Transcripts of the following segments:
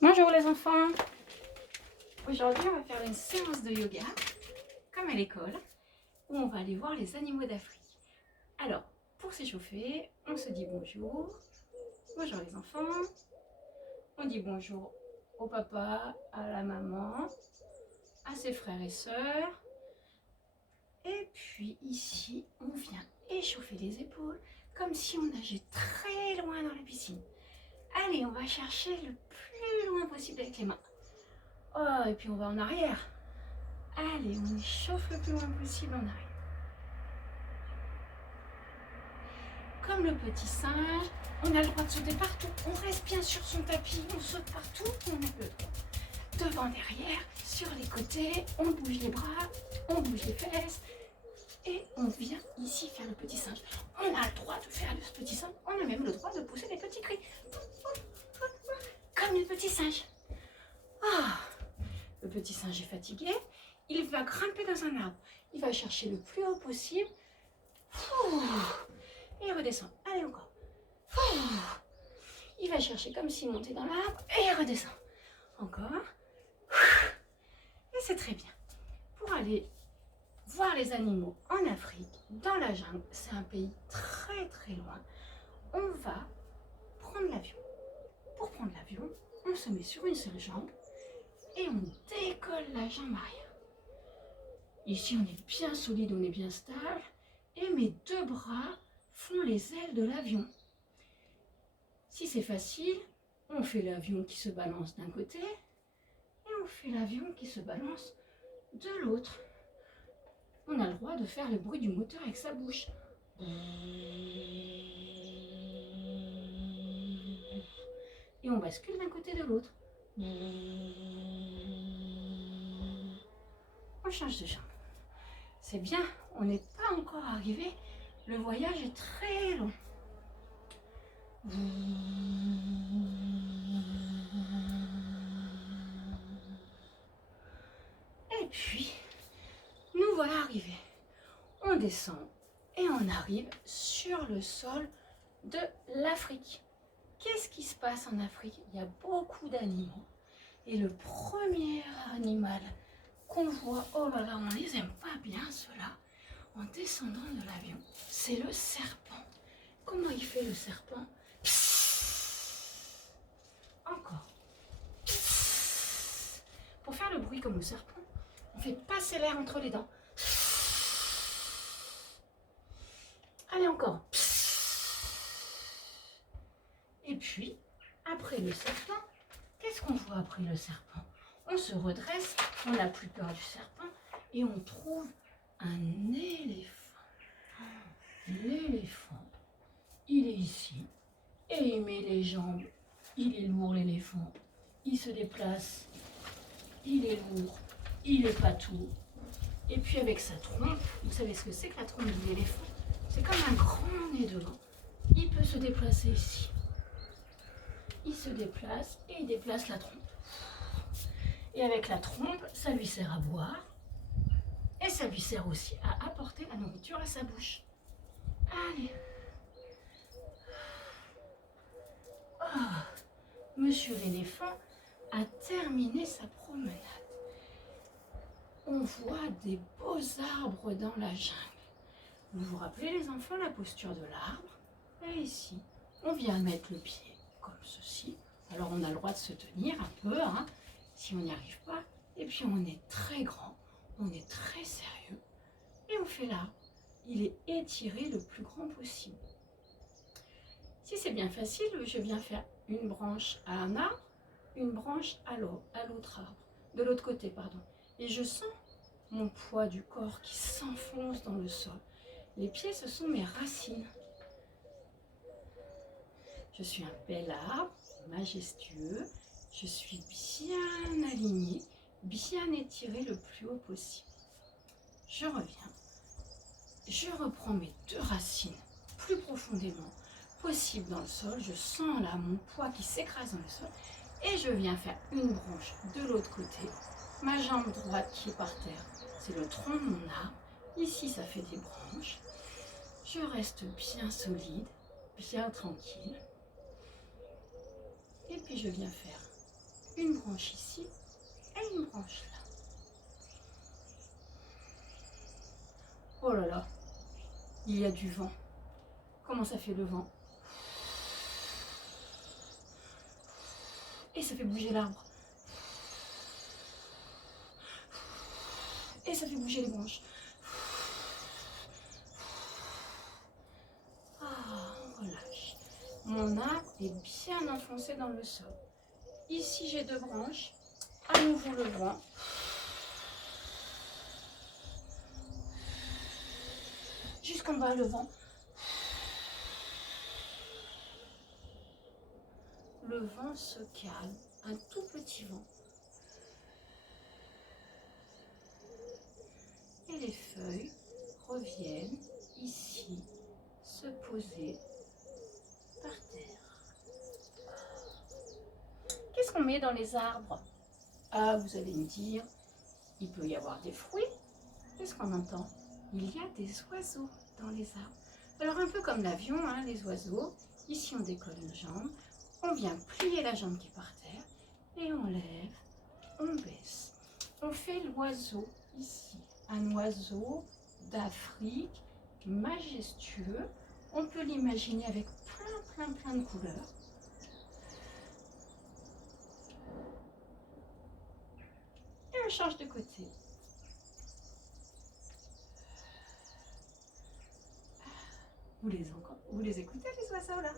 Bonjour les enfants. Aujourd'hui, on va faire une séance de yoga, comme à l'école, où on va aller voir les animaux d'Afrique. Alors, pour s'échauffer, on se dit bonjour. Bonjour les enfants. On dit bonjour au papa, à la maman, à ses frères et sœurs. Et puis ici, on vient échauffer les épaules, comme si on nageait très loin dans la piscine. Allez, on va chercher le plus loin possible avec les mains. Oh, et puis on va en arrière. Allez, on échauffe le plus loin possible en arrière. Comme le petit singe, on a le droit de sauter partout. On reste bien sur son tapis, on saute partout, on a le droit. Devant, derrière, sur les côtés, on bouge les bras, on bouge les fesses. Et on vient ici faire le petit singe. On a le droit de faire le petit singe, on a même le droit de pousser des petits cris. Comme le petit singe. Ah, le petit singe est fatigué, il va grimper dans un arbre. Il va chercher le plus haut possible. Et il redescend. Allez, encore. Il va chercher comme s'il montait dans l'arbre et il redescend. Encore. Et c'est très bien. Pour aller voir les animaux en Afrique, dans la jungle, c'est un pays très très loin, on va prendre l'avion. Pour prendre l'avion, on se met sur une seule jambe et on décolle la jambe arrière. Ici, on est bien solide, on est bien stable. Et mes deux bras font les ailes de l'avion. Si c'est facile, on fait l'avion qui se balance d'un côté et on fait l'avion qui se balance de l'autre. On a le droit de faire le bruit du moteur avec sa bouche. Et on bascule d'un côté de l'autre. On change de jambe. C'est bien, on n'est pas encore arrivé. Le voyage est très long. Et puis, nous voilà arrivés. On descend et on arrive sur le sol de l'Afrique. Qu'est-ce qui se passe en Afrique? Il y a beaucoup d'animaux. Et le premier animal qu'on voit, oh là là, on les aime pas bien ceux-là, en descendant de l'avion, c'est le serpent. Comment il fait le serpent? Psst. Encore. Psst. Pour faire le bruit comme le serpent, on fait passer l'air entre les dents. Allez, encore. Et puis, après le serpent, qu'est-ce qu'on voit après le serpent? On se redresse, on n'a plus peur du serpent et on trouve un éléphant. L'éléphant, il est ici et il met les jambes. Il est lourd l'éléphant. Il se déplace. Il est lourd. Il est patou. Et puis avec sa trompe, vous savez ce que c'est que la trompe de l'éléphant? C'est comme un grand nez devant. Il peut se déplacer ici. Il se déplace et il déplace la trompe. Et avec la trompe, ça lui sert à boire. Et ça lui sert aussi à apporter la nourriture à sa bouche. Allez. Oh, Monsieur l'éléphant a terminé sa promenade. On voit des beaux arbres dans la jungle. Vous vous rappelez les enfants la posture de l'arbre? Et ici, on vient mettre le pied comme ceci. Alors on a le droit de se tenir un peu, hein, si on n'y arrive pas. Et puis on est très grand, on est très sérieux. Et on fait l'arbre. Il est étiré le plus grand possible. Si c'est bien facile, je viens faire une branche à un arbre, une branche à l'autre arbre, de l'autre côté, pardon. Et je sens mon poids du corps qui s'enfonce dans le sol. Les pieds, ce sont mes racines. Je suis un bel arbre, majestueux. Je suis bien aligné, bien étiré le plus haut possible. Je reviens. Je reprends mes deux racines plus profondément possible dans le sol. Je sens là mon poids qui s'écrase dans le sol. Et je viens faire une branche de l'autre côté. Ma jambe droite qui est par terre, c'est le tronc de mon arbre. Ici, ça fait des branches. Je reste bien solide, bien tranquille. Et puis je viens faire une branche ici et une branche là. Oh là là, il y a du vent. Comment ça fait le vent? Et ça fait bouger l'arbre. Et ça fait bouger les branches. Ah, on relâche. Mon arbre est bien enfoncé dans le sol. Ici, j'ai 2 branches. À nouveau le vent. Jusqu'en bas, le vent. Le vent se calme. Un tout petit vent. Et les feuilles reviennent ici se poser par terre. Qu'est-ce qu'on met dans les arbres? Ah, vous allez me dire, il peut y avoir des fruits. Qu'est-ce qu'on entend? Il y a des oiseaux dans les arbres. Alors un peu comme l'avion, hein, les oiseaux. Ici on décolle une jambe, on vient plier la jambe qui est par terre et on lève, on baisse. On fait l'oiseau ici, un oiseau d'Afrique majestueux. On peut l'imaginer avec plein de couleurs. Et on change de côté. Vous les écoutez les oiseaux là?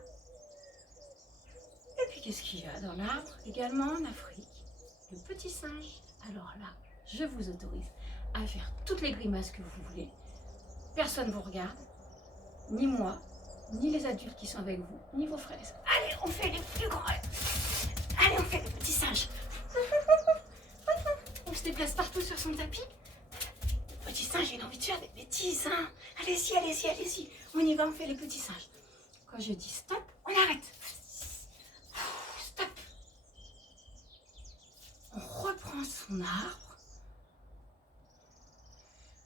Et puis qu'est-ce qu'il y a dans l'arbre également en Afrique? Le petit singe. Alors là, je vous autorise à faire toutes les grimaces que vous voulez. Personne ne vous regarde, ni moi, ni les adultes qui sont avec vous, ni vos frères. Allez, on fait les plus grands. Allez, on fait le petit singe. On se déplace partout sur son tapis. Le petit singe, il a envie de faire des bêtises. Hein. Allez-y, allez-y, allez-y. On y va, on fait les petits singes. Quand je dis stop, on arrête. Stop. On reprend son arbre.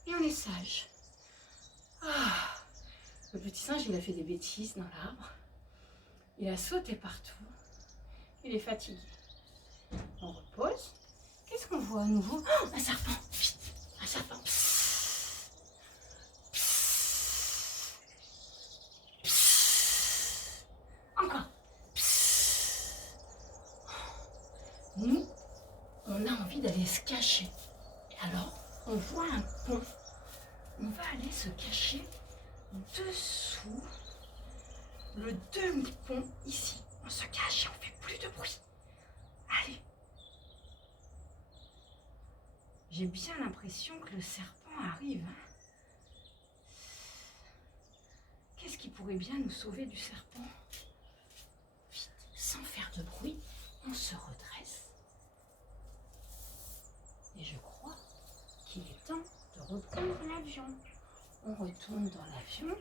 Et on est sage. Ah. Le petit singe, il a fait des bêtises dans l'arbre. Il a sauté partout. Il est fatigué. On repose. Qu'est-ce qu'on voit à nouveau? Oh, un serpent. Vite, un serpent. Psst. Psst. Psst. Encore. Psst. Nous, on a envie d'aller se cacher. Et alors, on voit un pont. On va aller se cacher dessous le demi-pont ici. On se cache et on fait plus de bruit. Allez. J'ai bien l'impression que le serpent arrive. Hein. Qu'est-ce qui pourrait bien nous sauver du serpent? Vite, sans faire de bruit, on se redresse. Et je crois qu'il est temps de reprendre l'avion. On retourne dans l'avion.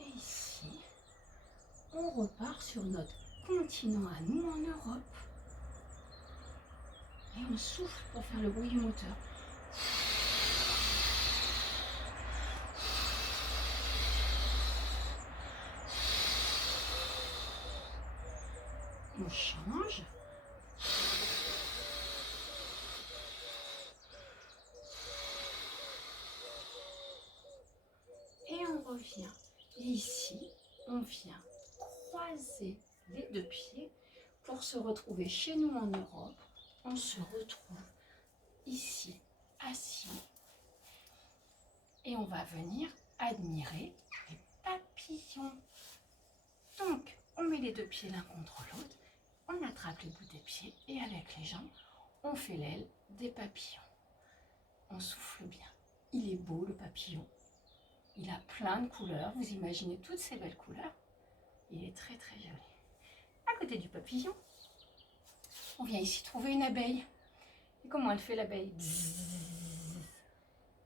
Et ici, on repart sur notre continent à nous en Europe. Et on souffle pour faire le bruit du moteur. On change. Et on revient. Et ici, on vient croiser les 2 pieds pour se retrouver chez nous en Europe. On se retrouve ici, assis. Et on va venir admirer les papillons. Donc, on met les 2 pieds l'un contre l'autre. On attrape les bouts des pieds et avec les jambes, on fait l'aile des papillons. On souffle bien. Il est beau le papillon. Il a plein de couleurs. Vous imaginez toutes ces belles couleurs. Il est très joli. À côté du papillon, on vient ici trouver une abeille. Et comment elle fait l'abeille? Bzzz,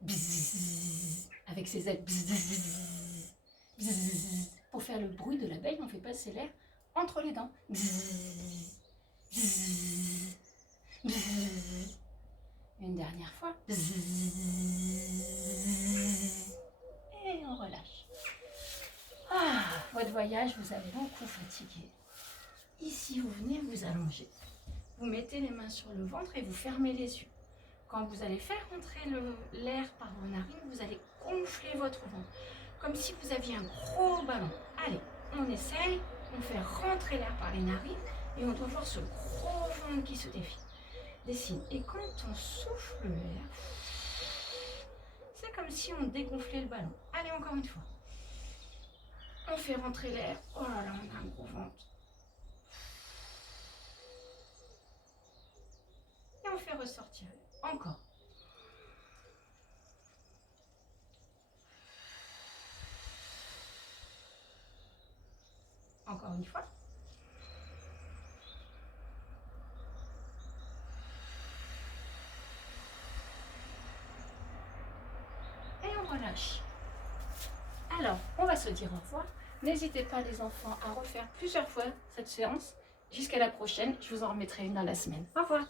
bzzz, avec ses ailes. Bzzz, bzzz. Pour faire le bruit de l'abeille, on fait passer l'air entre les dents. Bzzz, bzzz, bzzz. Une dernière fois. Bzzz. Et on relâche. Ah, votre voyage vous a beaucoup fatigué. Ici, ici, vous venez vous allonger. Vous mettez les mains sur le ventre et vous fermez les yeux. Quand vous allez faire rentrer l'air par vos narines, vous allez gonfler votre ventre, comme si vous aviez un gros ballon. Allez, on essaye, on fait rentrer l'air par les narines et on doit voir ce gros ventre qui se dessine. Et quand on souffle l'air, c'est comme si on dégonflait le ballon. Allez, encore une fois. On fait rentrer l'air. Oh là là, on a un gros ventre. Et on fait ressortir l'air. Encore. Encore une fois. Et on relâche. Alors, on va se dire au revoir. N'hésitez pas les enfants à refaire plusieurs fois cette séance. Jusqu'à la prochaine, je vous en remettrai une dans la semaine. Au revoir.